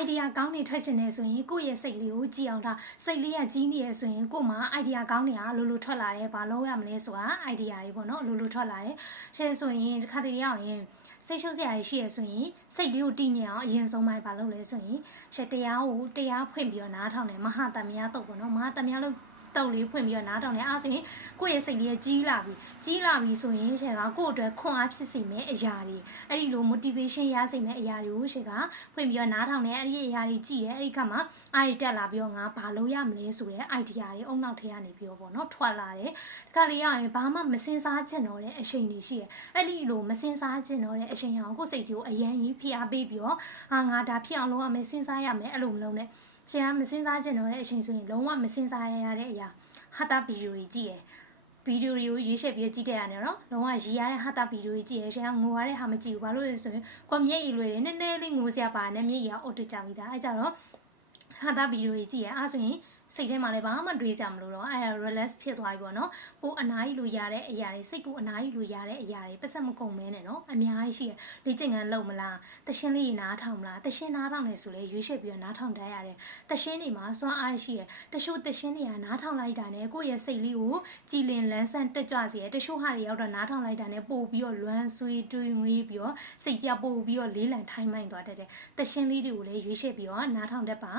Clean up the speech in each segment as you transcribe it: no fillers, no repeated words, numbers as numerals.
idea ကောင်းနေထွက်ချင်နေဆိုရင်ကိုယ့်ရဲ့စိတ်လေးကိုကြည်အောင်ထားစိတ်လေးကကြီးနေရဆိုရင်ကို့မှာ idea ကောင်းနေတာလိုလိုထွက်လာတယ်ဘာလို့ရမလဲဆိုတာ idea တွေပေါ့နော်လိုလိုထွက်လာတယ်ရှင်းဆိုရင်တစ်ခါတည်းရအောင်ရင်စိတ်ရှုပ်စရာရှိရဆိုရင်စိတ်လေးကိုတည်နေအောင်အရင်ဆုံးပိုင်းဘာလုပ်လဲဆိုရင်ရှက်တရားဖွင့်ပြီးတော့နားထောင်တယ်မဟာတမယတုတ်ပေါ့နော်မဟာတမယလို့တောက်လေးဖွင့်ပြီးတော့နားထောင်တယ်အဲ့ဆိုရင်ကိုယ့်ရဲ့စိတ်လေးကြီးလာပြီဆိုရင်ရှယ်ကကိုယ့်အတွက်ခွန်အားဖြစ်စေမယ့်အရာတွေအဲ့ဒီလို motivation ရစေမယ့်အရာတွေကိုရှယ်ကဖွင့်ပြီးတော့နားထောင်တယ်အဲ့ဒီအရာတွေကြည့်ရဲအဲ့ဒီခါမှာအားရတက်လာပြီးတော့ငါဘာလုပ်ရမလဲဆိုတဲ့ idea တွေအုံနောက်ထဲကနေပြီးတော့ပေါ့နော်ထွက်လာတယ်ခါလေးရရင်ဘာမှမစင်စားချင်တော့တဲ့အချိန်တွေရှိရဲအဲ့ဒီလိုမစင်စားချင်တော့တဲ့အချိန်အောင်ကိုယ့်စိတ်ကြီးကိုအရန်ကြီးဖိအားပေးပြီးတော့ငါဒါဖြစ်အောင်လုပ်ရမယ်စဉ်းစားရမယ်အဲ့လိုမလုပ်နဲ့ရှင်ကမစင်စားချင်တော့တဲ့အချိန်ဆိုရင်လုံးဝမစင်စားရတဲ့အရာဟာတာဗီဒီယိုတွေကြည့်ရဗီဒီယိုတွေကိုရေးရှက်ပြီးကြည့်ခဲ့ရတယ်နော်လုံးဝရေးရတဲ့ဟာတာဗီဒီယိုတွေကြည့်ရရှင်ကငိုရတဲ့ဟာမကြည့်ဘူးဘာလို့လဲဆိုရင်ကိုမျက်ရည်လွယ်တယ်နည်းနည်းလေးငိုစရာပါနဲ့မျက်ရည်ကအော်တက်ကြပြီးသားအဲကြတော့ဟာတာဗီဒီယိုတွေကြည့်ရအဲ့ဆိုရင်စိတ်ထဲမှာလည်းဘာမှတွေးစရာမလိုတော့အဲ့ဒါ relax ဖြစ်သွားပြီပေါ့နော်ကိုအနားကြီးလိုရတဲ့အရာတွေစိတ်ကိုအနားကြီးလိုရတဲ့အရာတွေပတ်စံမကုန်မဲနဲ့နော်အများကြီးရှိရလေ့ကျင့်ခန်းလုပ်မလားတရှင်းလေးနားထောင်မလားတရှင်းနားထောင်နေဆိုလဲရွေးချယ်ပြီးတော့နားထောင်တတ်ရတယ်တရှင်းတွေမှာစွမ်းအားရှိရတချို့တရှင်းတွေကနားထောင်လိုက်တာနဲ့ကိုယ့်ရဲ့စိတ်လေးကိုကြည်လင်လန်းဆန်းတက်ကြွစေရတချို့ဟာတွေရောက်တော့နားထောင်လိုက်တာနဲ့ပို့ပြီးတော့လွမ်းဆွေးတွေးငွေးပြီးတော့စိတ်ကြပို့ပြီးတော့လေးလံထိုင်းမိုင်းသွားတတ်တယ်တရှင်းလေးတွေကိုလည်းရွေးချယ်ပြီးတော့နားထောင်တတ်ပါ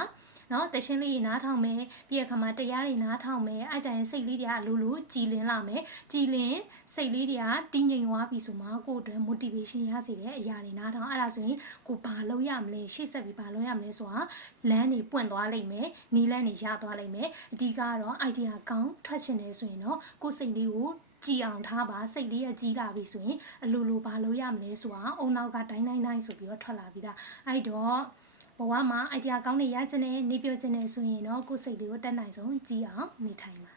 နော်တရှင်းလေးနားထောင်မယ်ပြီးရခါမှာတရားတွေနားထောင်မယ်အဲ့ကြရင်စိတ်လေးတွေကလူလူကြည်လင်လာမယ်ကြည်လင်စိတ်လေးတွေကတည်ငြိမ်သွားပြီဆိုမှကိုယ့်အတွက် motivation ရစေတဲ့အရာတွေနားထောင်အဲ့ဒါဆိုရင်ကိုဘာလုပ်ရမလဲရှေ့ဆက်ပြီးဘာလုပ်ရမလဲဆိုတာလမ်းတွေပွင့်သွားလိမ့်မယ်နီးလမ်းတွေရသွားလိမ့်မယ်အဓိကတော့ idea ကောင်းထွက်ချင်တယ်ဆိုရင်တော့ကိုယ်စိတ်လေးကိုကြည်အောင်ထားပါစိတ်လေးရကြီးလာပြီဆိုရင်အလိုလိုဘာလုပ်ရမလဲဆိုတာအုံနောက်ကတိုင်းဆိုပြီးတော့ထွက်လာပြီဒါအဲ့တော့ဘဝမှာ idea ကောင်းနေရခြင်းနဲ့နေပြောခြင်းနဲ့ဆိုရင်တော့ကိုယ်စိတ်လေးကိုတက်နိုင်ဆုံးကြည်အောင်နေထိုင်ပါ